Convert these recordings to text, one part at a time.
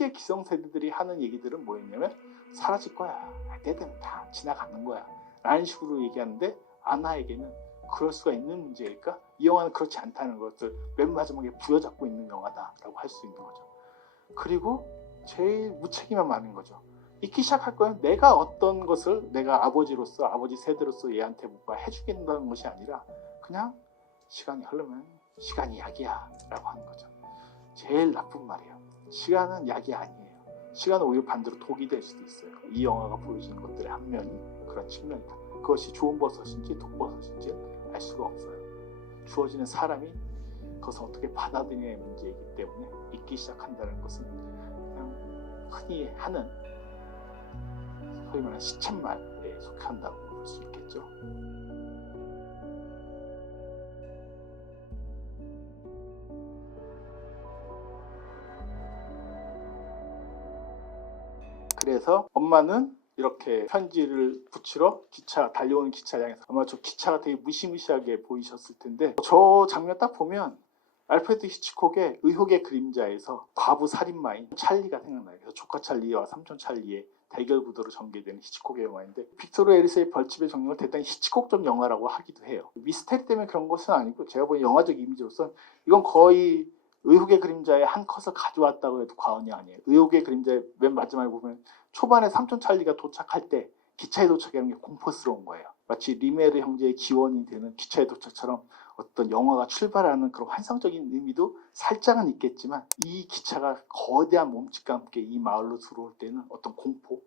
쉽게 기성세대들이 하는 얘기들은 뭐였냐면 사라질 거야. 때 되면 다 지나가는 거야. 라는 식으로 얘기하는데 아나에게는 그럴 수가 있는 문제일까? 이 영화는 그렇지 않다는 것을 맨 마지막에 부여잡고 있는 영화다라고 할 수 있는 거죠. 그리고 제일 무책임한 말인 거죠. 읽기 시작할 거야. 내가 어떤 것을 내가 아버지로서 아버지 세대로서 얘한테 뭔가 해주겠다는 것이 아니라 그냥 시간이 흐르면 시간이 약이야 라고 하는 거죠. 제일 나쁜 말이에요. 시간은 약이 아니에요. 시간은 오히려 반대로 독이 될 수도 있어요. 이 영화가 보여주는 것들의 한 면이 그런 측면이다. 그것이 좋은 버섯인지 독버섯인지 알 수가 없어요. 주어지는 사람이 그것을 어떻게 받아들이냐의 문제이기 때문에 읽기 시작한다는 것은 그냥 흔히 하는 소위 말하는 시쳇말에 속한다고 볼 수 있겠죠. 그래서 엄마는 이렇게 편지를 붙이러 달려오는 기차장에서 아마 저 기차가 되게 무시무시하게 보이셨을 텐데 저 장면 딱 보면 알프레드 히치콕의 의혹의 그림자에서 과부 살인마인 찰리가 생각나요. 그래서 조카 찰리와 삼촌 찰리의 대결 구도로 전개되는 히치콕의 영화인데 빅토르 에리스의 벌집의 정령을 대단히 히치콕적 영화라고 하기도 해요. 미스테리 때문에 그런 것은 아니고 제가 보기엔 영화적 이미지로서 이건 거의 의혹의 그림자의 한 컷을 가져왔다고 해도 과언이 아니에요. 의혹의 그림자의 맨 마지막에 보면 초반에 삼촌 찰리가 도착할 때 기차에 도착하는 게 공포스러운 거예요. 마치 리메르 형제의 기원이 되는 기차에 도착처럼 어떤 영화가 출발하는 그런 환상적인 의미도 살짝은 있겠지만 이 기차가 거대한 몸짓과 함께 이 마을로 들어올 때는 어떤 공포,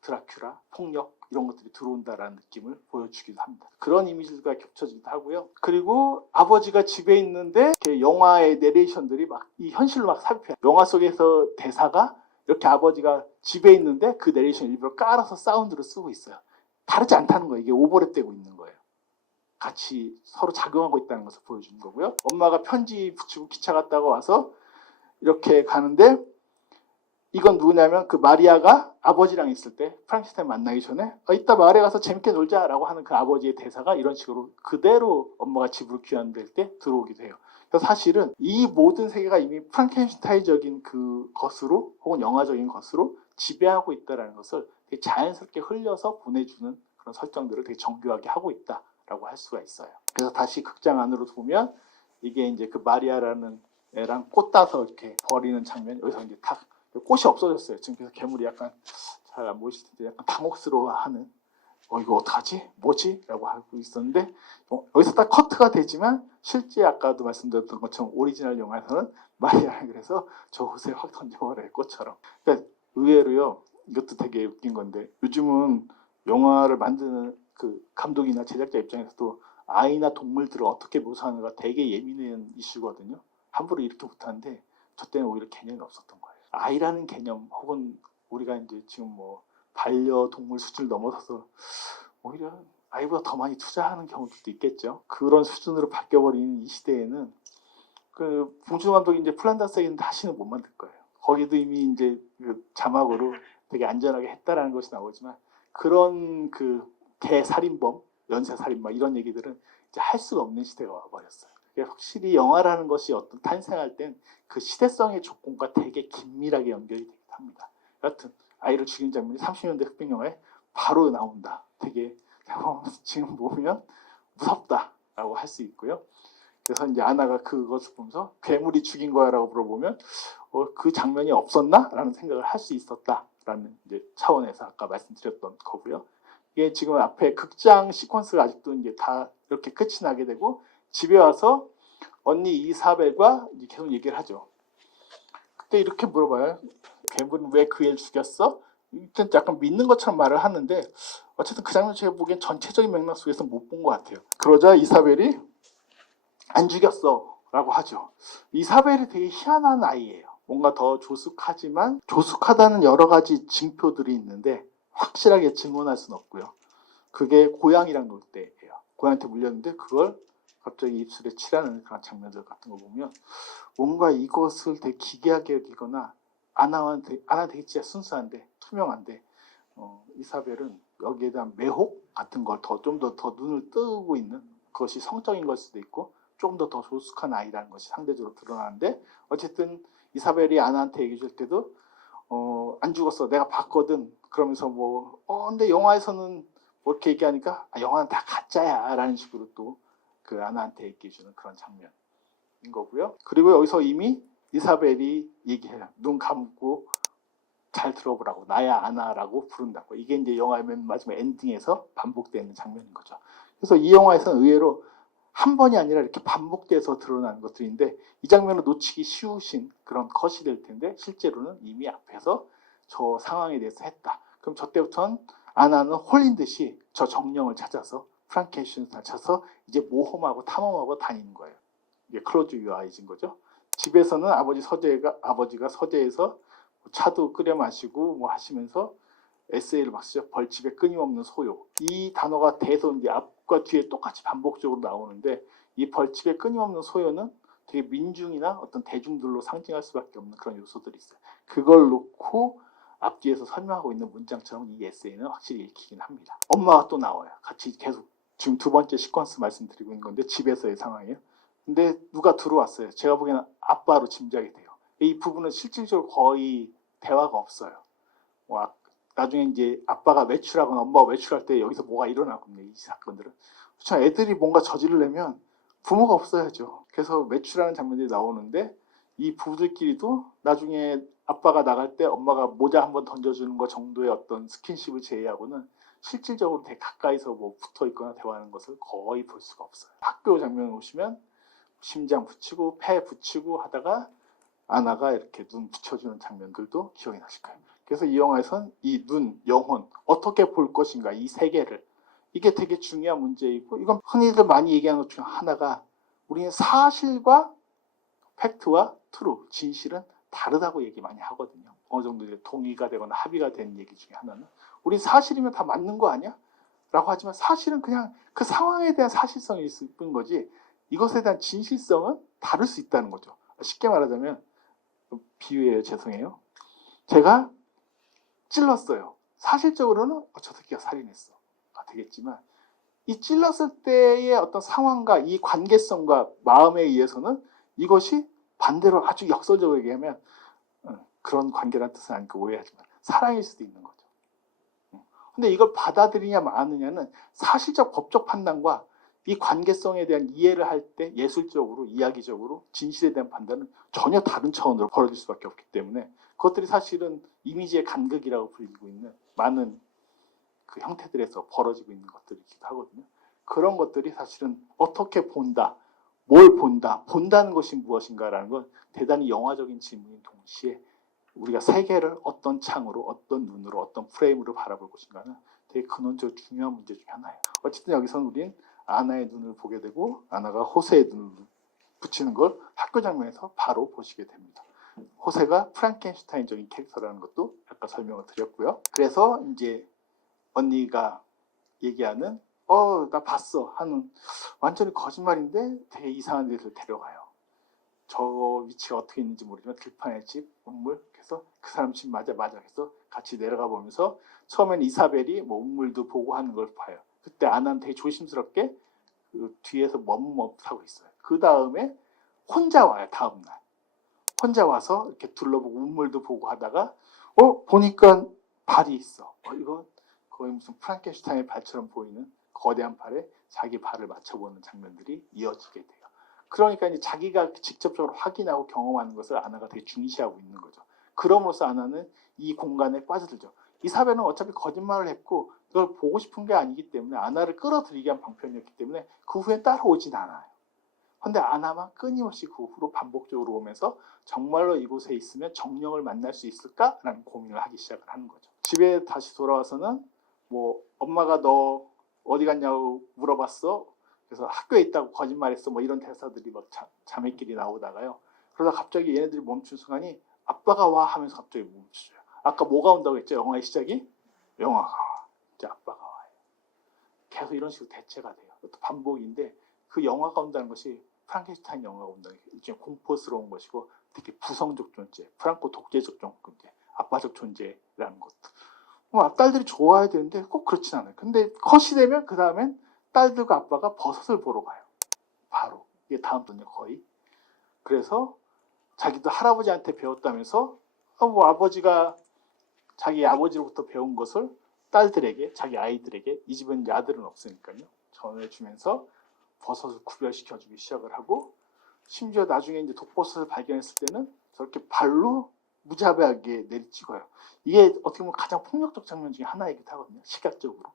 드라큘라, 폭력 이런 것들이 들어온다라는 느낌을 보여주기도 합니다. 그런 이미지가 겹쳐지기도 하고요. 그리고 아버지가 집에 있는데 영화의 내레이션들이 막 이 현실로 막 삽입해요. 영화 속에서 대사가 이렇게 아버지가 집에 있는데 그 내레이션 일부러 깔아서 사운드로 쓰고 있어요. 다르지 않다는 거예요. 이게 오버랩되고 있는 거예요. 같이 서로 작용하고 있다는 것을 보여주는 거고요. 엄마가 편지 붙이고 기차 갔다가 와서 이렇게 가는데 이건 누구냐면 그 마리아가 아버지랑 있을 때 프랑켄슈타인 만나기 전에 이따 마을에 가서 재밌게 놀자라고 하는 그 아버지의 대사가 이런 식으로 그대로 엄마가 집으로 귀환될 때 들어오기도 해요. 그래서 사실은 이 모든 세계가 이미 프랑켄슈타인적인 그 것으로 혹은 영화적인 것으로 지배하고 있다는 것을 되게 자연스럽게 흘려서 보내주는 그런 설정들을 되게 정교하게 하고 있다라고 할 수가 있어요. 그래서 다시 극장 안으로 보면 이게 이제 그 마리아라는 애랑 꽃 따서 이렇게 버리는 장면 여기서 이제 딱 꽃이 없어졌어요. 지금 그래서 괴물이 약간 잘 안 보이실 텐데 약간 당혹스러워하는 이거 어떡하지? 뭐지? 라고 하고 있었는데 여기서 딱 커트가 되지만 실제 아까도 말씀드렸던 것처럼 오리지널 영화에서는 마리아를 그래서 저 옷에 확 던져버려요. 꽃처럼. 그러니까 의외로요. 이것도 되게 웃긴 건데 요즘은 영화를 만드는 그 감독이나 제작자 입장에서도 아이나 동물들을 어떻게 묘사하는가 되게 예민한 이슈거든요. 함부로 이렇게 못하는데 저 때는 오히려 개념이 없었던 거예요. 아이라는 개념 혹은 우리가 이제 지금 뭐 반려동물 수준을 넘어서서 오히려 아이보다 더 많이 투자하는 경우도 있겠죠. 그런 수준으로 바뀌어버리는 이 시대에는 그 봉준호 감독이 이제 플란다스에는 다시는 못 만들 거예요. 거기도 이미 이제 그 자막으로 되게 안전하게 했다라는 것이 나오지만 그런 그 대살인범, 연쇄살인마 이런 얘기들은 이제 할 수가 없는 시대가 와버렸어요. 확실히 영화라는 것이 어떤 탄생할 땐 그 시대성의 조건과 되게 긴밀하게 연결이 되기도 합니다. 여하튼 아이를 죽인 장면이 30년대 흑백 영화에 바로 나온다. 되게 지금 보면 무섭다라고 할 수 있고요. 그래서 이제 아나가 그것을 보면서 괴물이 죽인 거야라고 물어보면 그 장면이 없었나? 라는 생각을 할 수 있었다라는 이제 차원에서 아까 말씀드렸던 거고요. 이게 지금 앞에 극장 시퀀스가 아직도 이제 다 이렇게 끝이 나게 되고 집에 와서 언니 이사벨과 이제 계속 얘기를 하죠. 그때 이렇게 물어봐요. 괴물은 왜 그 애를 죽였어? 일단 약간 믿는 것처럼 말을 하는데 어쨌든 그 장면 제가 보기엔 전체적인 맥락 속에서 못 본 것 같아요. 그러자 이사벨이 안 죽였어 라고 하죠. 이사벨이 되게 희한한 아이예요. 뭔가 더 조숙하지만 조숙하다는 여러 가지 징표들이 있는데 확실하게 증언할 수는 없고요. 그게 고양이랑 놀 때예요. 고양이한테 물렸는데 그걸 갑자기 입술에 칠하는 그런 장면들 같은 거 보면 뭔가 이것을 되게 기괴하게 여기거나 아나 되게 진짜 순수한데 투명한데 이사벨은 여기에 대한 매혹 같은 걸 좀 더 눈을 뜨고 있는 그것이 성적인 걸 수도 있고 조금 더 조숙한 아이라는 것이 상대적으로 드러나는데 어쨌든 이사벨이 아나한테 얘기해 줄 때도 안 죽었어. 내가 봤거든. 그러면서 근데 영화에서는 뭐 이렇게 얘기하니까 영화는 다 가짜야 라는 식으로 또 그 아나한테 얘기해주는 그런 장면인 거고요. 그리고 여기서 이미 이사벨이 얘기해요. 눈 감고 잘 들어보라고. 나야 아나라고 부른다고. 이게 이제 영화의 맨 마지막 엔딩에서 반복되는 장면인 거죠. 그래서 이 영화에서는 의외로 한 번이 아니라 이렇게 반복돼서 드러나는 것들인데 이 장면을 놓치기 쉬우신 그런 컷이 될 텐데 실제로는 이미 앞에서 저 상황에 대해서 했다. 그럼 저 때부터는 아나는 홀린 듯이 저 정령을 찾아서 프랑켄슈타인을 찾아서 이제 모험하고 탐험하고 다니는 거예요. 이게 클로즈 유어 아이즈인 거죠. 집에서는 아버지가 서재에서 차도 끓여 마시고 뭐 하시면서 에세이를 막 쓰죠. 벌집에 끊임없는 소요. 이 단어가 계속 이제 앞과 뒤에 똑같이 반복적으로 나오는데 이 벌집에 끊임없는 소요는 되게 민중이나 어떤 대중들로 상징할 수밖에 없는 그런 요소들이 있어요. 그걸 놓고 앞뒤에서 설명하고 있는 문장처럼 이 에세이는 확실히 읽히긴 합니다. 엄마가 또 나와요. 같이 계속 지금 두 번째 시퀀스 말씀드리고 있는 건데 집에서의 상황이에요. 근데 누가 들어왔어요. 제가 보기에는 아빠로 짐작이 돼요. 이 부분은 실질적으로 거의 대화가 없어요. 나중에 이제 아빠가 외출하거나 엄마가 외출할 때 여기서 뭐가 일어나거든요. 이 사건들은. 그렇죠. 애들이 뭔가 저지르려면 부모가 없어야죠. 그래서 외출하는 장면들이 나오는데 이 부부들끼리도 나중에 아빠가 나갈 때 엄마가 모자 한번 던져주는 것 정도의 어떤 스킨십을 제외하고는 실질적으로 되게 가까이서 뭐 붙어 있거나 대화하는 것을 거의 볼 수가 없어요. 학교 장면을 보시면 심장 붙이고 폐 붙이고 하다가 아나가 이렇게 눈 붙여주는 장면들도 기억이 나실 거예요. 그래서 이 영화에선 이 눈, 영혼 어떻게 볼 것인가 이 세계를 이게 되게 중요한 문제이고 이건 흔히들 많이 얘기하는 것 중 하나가 우리는 사실과 팩트와 트루, 진실은 다르다고 얘기 많이 하거든요. 어느 정도 동의가 되거나 합의가 된 얘기 중에 하나는 우리 사실이면 다 맞는 거 아니야? 라고 하지만 사실은 그냥 그 상황에 대한 사실성이 있을 뿐 거지 이것에 대한 진실성은 다를 수 있다는 거죠. 쉽게 말하자면 비유예요. 죄송해요. 제가 찔렀어요. 사실적으로는 저 새끼가 살인했어. 되겠지만 이 찔렀을 때의 어떤 상황과 이 관계성과 마음에 의해서는 이것이 반대로 아주 역설적으로 얘기하면 그런 관계라는 뜻은 아니고 오해하지만 사랑일 수도 있는 거죠. 근데 이걸 받아들이냐 마느냐는 사실적 법적 판단과 이 관계성에 대한 이해를 할 때 예술적으로, 이야기적으로 진실에 대한 판단은 전혀 다른 차원으로 벌어질 수밖에 없기 때문에 그것들이 사실은 이미지의 간극이라고 불리고 있는 많은 그 형태들에서 벌어지고 있는 것들이기도 하거든요. 그런 것들이 사실은 어떻게 본다, 뭘 본다, 본다는 것이 무엇인가라는 건 대단히 영화적인 질문인 동시에 우리가 세계를 어떤 창으로, 어떤 눈으로, 어떤 프레임으로 바라볼 것인가는 되게 근원적으로 중요한 문제 중에 하나예요. 어쨌든 여기서는 우린 아나의 눈을 보게 되고 아나가 호세의 눈을 붙이는 걸 학교 장면에서 바로 보시게 됩니다. 호세가 프랑켄슈타인적인 캐릭터라는 것도 아까 설명을 드렸고요. 그래서 이제 언니가 얘기하는 나 봤어 하는 완전히 거짓말인데 되게 이상한 데서 데려가요. 저 위치가 어떻게 있는지 모르지만 들판의 집, 우물 그래서 그 사람 집 맞아 그래서 같이 내려가 보면서 처음엔 이사벨이 뭐 우물도 보고 하는 걸 봐요. 그때 아나는 되게 조심스럽게 그 뒤에서 머뭇머뭇하고 있어요. 그 다음에 혼자 와요. 다음날 혼자 와서 이렇게 둘러보고 우물도 보고 하다가 보니까 발이 있어. 이거 거의 무슨 프랑켄슈타인의 발처럼 보이는 거대한 발에 자기 발을 맞춰보는 장면들이 이어지게 돼요. 그러니까 이제 자기가 직접적으로 확인하고 경험하는 것을 아나가 되게 중시하고 있는 거죠. 그럼으로써 아나는 이 공간에 빠져들죠. 이사벨은 어차피 거짓말을 했고 그걸 보고 싶은 게 아니기 때문에 아나를 끌어들이기 위한 방편이었기 때문에 그 후에 따라오진 않아요. 근데 아나만 끊임없이 그 후로 반복적으로 오면서 정말로 이곳에 있으면 정령을 만날 수 있을까라는 고민을 하기 시작을 하는 거죠. 집에 다시 돌아와서는 뭐 엄마가 너 어디 갔냐고 물어봤어. 그래서 학교에 있다고 거짓말했어. 뭐 이런 대사들이 막 자매끼리 나오다가요. 그러다 갑자기 얘네들이 멈춘 순간이 아빠가 와 하면서 갑자기 멈추죠. 아까 뭐가 온다고 했죠? 영화의 시작이? 영화가 와. 이제 아빠가 와요. 계속 이런 식으로 대체가 돼요. 또 반복인데 그 영화가 온다는 것이 프랑켄슈타인 영화가 온다는 게 일종의 공포스러운 것이고 특히 부성적 존재, 프랑코 독재적 존재, 아빠적 존재라는 것도. 딸들이 좋아야 되는데 꼭 그렇진 않아요. 근데 컷이 되면 그 다음엔 딸들과 아빠가 버섯을 보러 가요. 바로. 이게 다음 번째 거의. 그래서 자기도 할아버지한테 배웠다면서 뭐 아버지가 자기 아버지로부터 배운 것을 딸들에게, 자기 아이들에게, 이 집은 이제 아들은 없으니까요, 전해주면서 버섯을 구별시켜주기 시작을 하고, 심지어 나중에 이제 독버섯을 발견했을 때는 저렇게 발로 무자비하게 내리찍어요. 이게 어떻게 보면 가장 폭력적 장면 중에 하나이기도 하거든요. 시각적으로.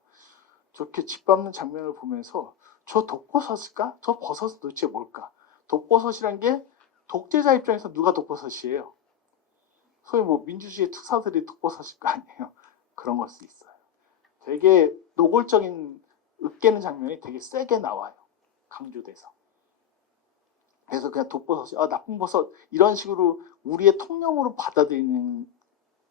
저렇게 짓밟는 장면을 보면서 저 독버섯일까? 저 버섯은 도대체 뭘까? 독버섯이란 게 독재자 입장에서 누가 독버섯이에요? 소위 뭐 민주주의 투사들이 독버섯일 거 아니에요. 그런 걸 수 있어요. 되게 노골적인 으깨는 장면이 되게 세게 나와요. 강조돼서. 그래서 그냥 독버섯이 나쁜 버섯 이런 식으로 우리의 통념으로 받아들이는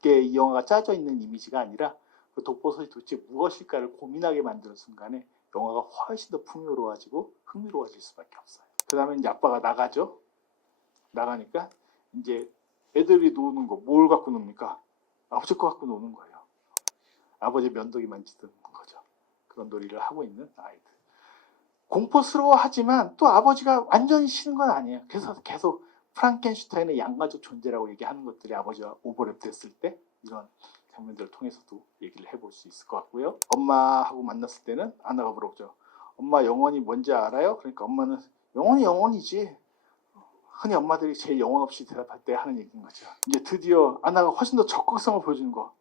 게 이 영화가 짜져 있는 이미지가 아니라 그 독버섯이 도대체 무엇일까를 고민하게 만드는 순간에 영화가 훨씬 더 풍요로워지고 흥미로워질 수밖에 없어요. 그 다음에 이제 아빠가 나가죠. 나가니까 이제 애들이 노는 거 뭘 갖고 놉니까? 아버지 거 갖고 노는 거예요. 아버지 면도기 만지던 거죠. 그런 놀이를 하고 있는 아이들. 공포스러워하지만 또 아버지가 완전히 싫은 건 아니에요. 그래서 계속 프랑켄슈타인의 양가적 존재라고 얘기하는 것들이 아버지와 오버랩됐을 때 이런 장면들을 통해서도 얘기를 해볼 수 있을 것 같고요. 엄마하고 만났을 때는 아나가 물어보죠. 엄마 영원히 뭔지 알아요? 그러니까 엄마는 영원히 영원이지. 흔히 엄마들이 제일 영혼 없이 대답할 때 하는 얘기인 거죠. 이제 드디어 아나가 훨씬 더 적극성을 보여주는 거.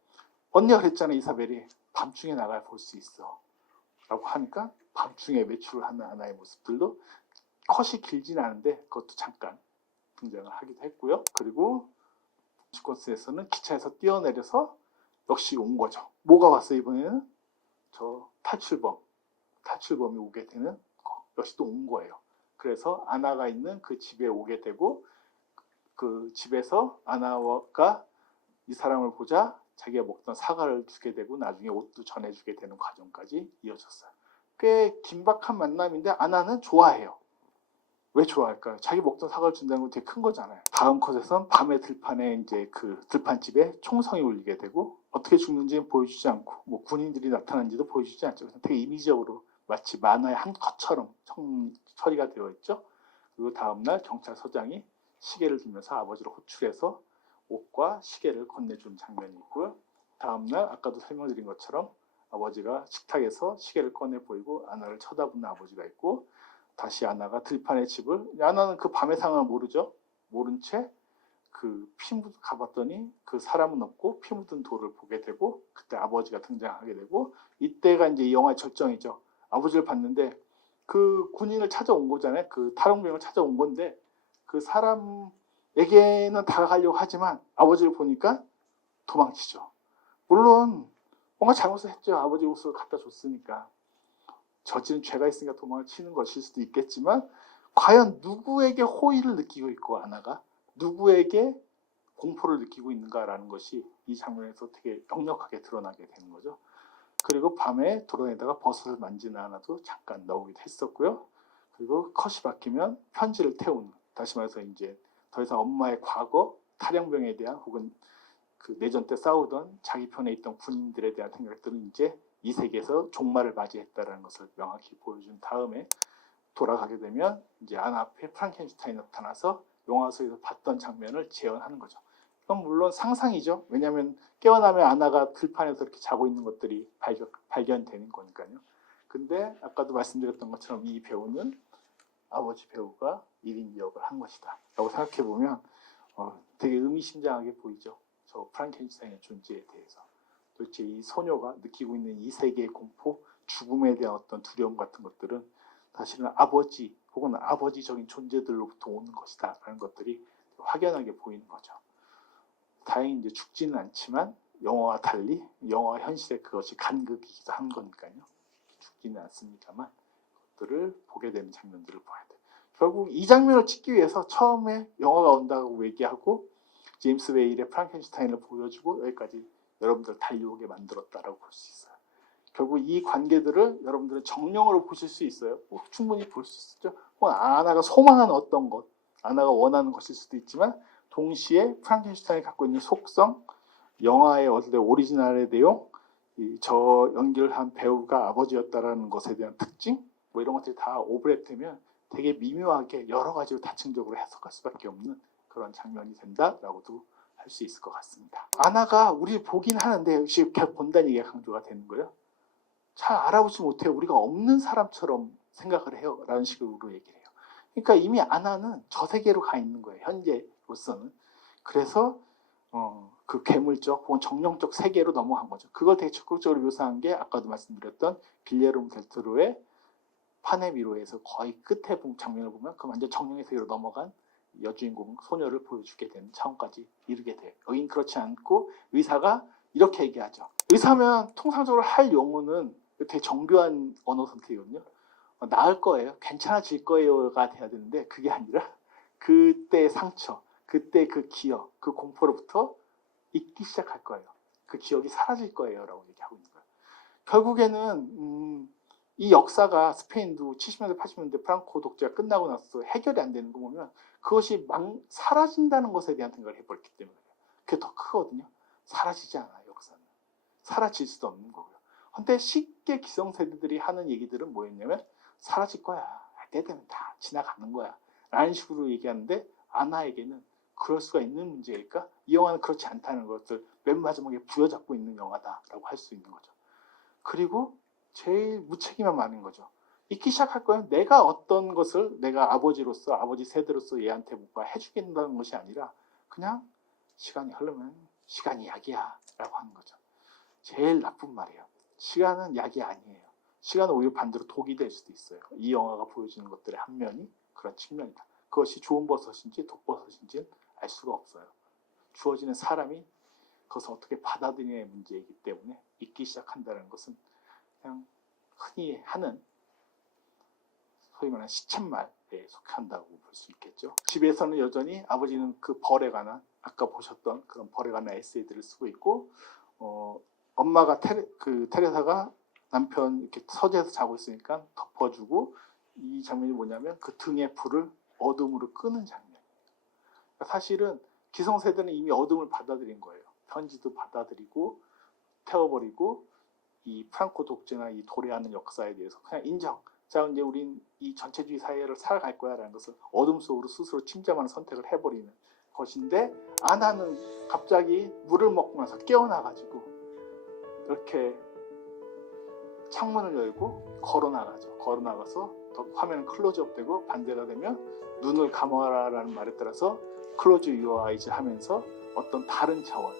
언니가 그랬잖아, 이사벨이. 밤중에 나가 볼 수 있어. 라고 하니까 밤중에 외출을 하는 아나의 모습들도 컷이 길진 않은데 그것도 잠깐 등장을 하기도 했고요. 그리고 시퀀스에서는 기차에서 뛰어내려서 역시 온 거죠. 뭐가 왔어요, 이번에는? 저 탈출범이 오게 되는 거. 역시 또 온 거예요. 그래서 아나가 있는 그 집에 오게 되고 그 집에서 아나가 이 사람을 보자 자기가 먹던 사과를 주게 되고 나중에 옷도 전해주게 되는 과정까지 이어졌어요. 꽤 긴박한 만남인데 아나는 좋아해요. 왜 좋아할까요? 자기 먹던 사과를 준다는 건 되게 큰 거잖아요. 다음 컷에선 밤의 들판에 이제 그 들판집에 총성이 울리게 되고 어떻게 죽는지는 보여주지 않고 뭐 군인들이 나타난지도 보여주지 않죠. 되게 이미지적으로 마치 만화의 한 컷처럼 처리가 되어 있죠. 그리고 다음날 경찰서장이 시계를 들면서 아버지를 호출해서 옷과 시계를 건네주는 장면이 있고요. 다음날 아까도 설명드린 것처럼 아버지가 식탁에서 시계를 꺼내 보이고 아나를 쳐다보는 아버지가 있고 다시 아나가 들판의 집을 아나는 그 밤의 상황을 모르죠. 모른 채 그 피 묻은 가봤더니 그 사람은 없고 피 묻은 돌을 보게 되고 그때 아버지가 등장하게 되고 이때가 이제 이 영화의 절정이죠. 아버지를 봤는데 그 군인을 찾아온 거잖아요. 그 탈영병을 찾아온 건데 그 사람에게는 다가가려고 하지만 아버지를 보니까 도망치죠. 물론 뭔가 잘못을 했죠. 아버지 옷을 갖다 줬으니까. 저지른 죄가 있으니까 도망을 치는 것일 수도 있겠지만 과연 누구에게 호의를 느끼고 있고 아나가 누구에게 공포를 느끼고 있는가라는 것이 이 장면에서 되게 역력하게 드러나게 되는 거죠. 그리고 밤에 도로에다가 버섯을 만지는 아나도 잠깐 나오기도 했었고요. 그리고 컷이 바뀌면 편지를 태우는, 다시 말해서 이제 더 이상 엄마의 과거, 탈영병에 대한 혹은 그 내전 때 싸우던 자기 편에 있던 군인들에 대한 생각들은 이제 이 세계에서 종말을 맞이했다라는 것을 명확히 보여준 다음에 돌아가게 되면 이제 아나 앞에 프랑켄슈타인이 나타나서 영화 속에서 봤던 장면을 재현하는 거죠. 그건 물론 상상이죠. 왜냐하면 깨어나면 아나가 들판에서 이렇게 자고 있는 것들이 발견되는 거니까요. 근데 아까도 말씀드렸던 것처럼 이 배우는 아버지 배우가 1인 역을 한 것이다 라고 생각해보면 되게 의미심장하게 보이죠. 저 프랑켄슈타인의 존재에 대해서. 도대체 이 소녀가 느끼고 있는 이 세계의 공포, 죽음에 대한 어떤 두려움 같은 것들은 사실은 아버지 혹은 아버지적인 존재들로부터 오는 것이다 라는 것들이 확연하게 보이는 거죠. 다행히 이제 죽지는 않지만 영화와 달리 영화와 현실의 그것이 간극이기도 한 거니까요. 죽지는 않습니다만 그것들을 보게 되는 장면들을 봐야 돼요. 결국 이 장면을 찍기 위해서 처음에 영화가 온다고 얘기하고 제임스 웨일의 프랑켄슈타인을 보여주고 여기까지 여러분들 달려오게 만들었다라고 볼 수 있어요. 결국 이 관계들을 여러분들은 정령으로 보실 수 있어요. 충분히 볼 수 있죠. 혹은 아나가 소망하는 어떤 것, 아나가 원하는 것일 수도 있지만 동시에 프랑켄슈타인이 갖고 있는 속성, 영화의 어떤 오리지널의 내용, 저 연기를 한 배우가 아버지였다라는 것에 대한 특징, 뭐 이런 것들이 다 오버랩되면 되게 미묘하게 여러 가지로 다층적으로 해석할 수밖에 없는 그런 장면이 된다라고도 할 수 있을 것 같습니다. 아나가 우리를 보긴 하는데 역시 계속 본다는 얘기가 강조가 되는 거예요. 잘 알아보지 못해요. 우리가 없는 사람처럼 생각을 해요. 라는 식으로 얘기를 해요. 그러니까 이미 아나는 저 세계로 가 있는 거예요. 현재로서는. 그래서 그 괴물적 혹은 정령적 세계로 넘어간 거죠. 그걸 되게 적극적으로 묘사한 게 아까도 말씀드렸던 빌레르모 델 토로의 판의 미로에서 거의 끝에 장면을 보면 그 완전 정령의 세계로 넘어간 여주인공 소녀를 보여주게 되는 차원까지 이르게 돼요. 여긴 그렇지 않고 의사가 이렇게 얘기하죠. 의사면 통상적으로 할 용어는 되게 정교한 언어 선택이거든요. 나을 거예요. 괜찮아질 거예요가 돼야 되는데 그게 아니라 그때의 상처, 그때 그 기억, 그 공포로부터 잊기 시작할 거예요. 그 기억이 사라질 거예요. 라고 얘기하고 있는 거예요. 결국에는 이 역사가 스페인도 70년대, 80년대 프랑코 독재가 끝나고 나서 해결이 안 되는 거 보면 그것이 사라진다는 것에 대한 생각을 해버렸기 때문에 그게 더 크거든요. 사라지지 않아요. 역사는. 사라질 수도 없는 거고요. 근데 쉽게 기성세대들이 하는 얘기들은 뭐였냐면 사라질 거야. 때 되면 다 지나가는 거야. 라는 식으로 얘기하는데 아나에게는 그럴 수가 있는 문제일까? 이 영화는 그렇지 않다는 것을 맨 마지막에 부여잡고 있는 영화다라고 할 수 있는 거죠. 그리고 제일 무책임한 말인 거죠. 잊기 시작할 거예요. 내가 어떤 것을 내가 아버지로서 아버지 세대로서 얘한테 뭔가 해주겠다는 것이 아니라 그냥 시간이 흐르면 시간이 약이야 라고 하는 거죠. 제일 나쁜 말이에요. 시간은 약이 아니에요. 시간은 오히려 반대로 독이 될 수도 있어요. 이 영화가 보여주는 것들의 한 면이 그런 측면이다. 그것이 좋은 버섯인지 독버섯인지 알 수가 없어요. 주어지는 사람이 그것을 어떻게 받아들이냐의 문제이기 때문에 잊기 시작한다는 것은 그냥 흔히 하는 소위 말하는 시쳇말에 속한다고 볼 수 있겠죠. 집에서는 여전히 아버지는 그 벌에 관한 아까 보셨던 그런 벌에 관한 에세이들을 쓰고 있고 엄마가 테레사가 남편 이렇게 서재에서 자고 있으니까 덮어주고 이 장면이 뭐냐면 그 등의 불을 어둠으로 끄는 장면이에요. 그러니까 사실은 기성세대는 이미 어둠을 받아들인 거예요. 편지도 받아들이고 태워버리고 이 프랑코 독재나 이 도래하는 역사에 대해서 그냥 인정. 자 이제 우린 이 전체주의 사회를 살아갈 거야라는 것을 어둠 속으로 스스로 침잠하는 선택을 해버리는 것인데 아나는 갑자기 물을 먹고 나서 깨어나가지고 이렇게 창문을 열고 걸어나가죠. 걸어나가서 화면은 클로즈업 되고 반대가 되면 눈을 감아라라는 말에 따라서 클로즈 유어 아이즈 하면서 어떤 다른 차원,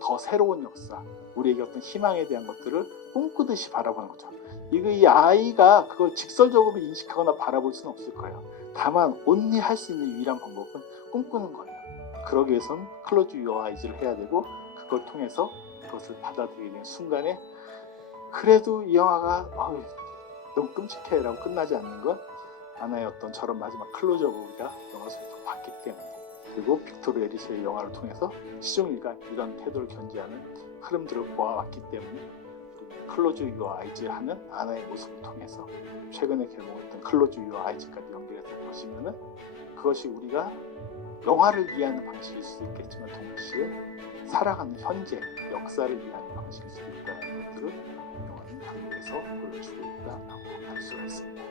더 새로운 역사, 우리에게 어떤 희망에 대한 것들을 꿈꾸듯이 바라보는 거죠. 이 아이가 그걸 직설적으로 인식하거나 바라볼 수는 없을 거예요. 다만 온리 할 수 있는 유일한 방법은 꿈꾸는 거예요. 그러기 위해서는 클로즈 유어 아이즈를 해야 되고 그걸 통해서 그것을 받아들이게 되는 순간에 그래도 이 영화가 너무 끔찍해 라고 끝나지 않는 건 아나의 어떤 저런 마지막 클로즈업을 우리가 영화 속에서 봤기 때문에 그리고 빅토르 에리스의 영화를 통해서 시종일관 이런 태도를 견지하는 흐름들을 보아왔기 때문에 클로즈 유어 아이즈 하는 아나의 모습을 통해서 최근에 개봉했던 클로즈 유어 아이즈까지 연결해서 보시면은 그것이 우리가 영화를 이해하는 방식일 수도 있겠지만 동시에 살아가는 현재 역사를 이해하는 방식일 수도 있다는 것들을 영화는 한국에서 보여주고 있다고 할 수가 있습니다.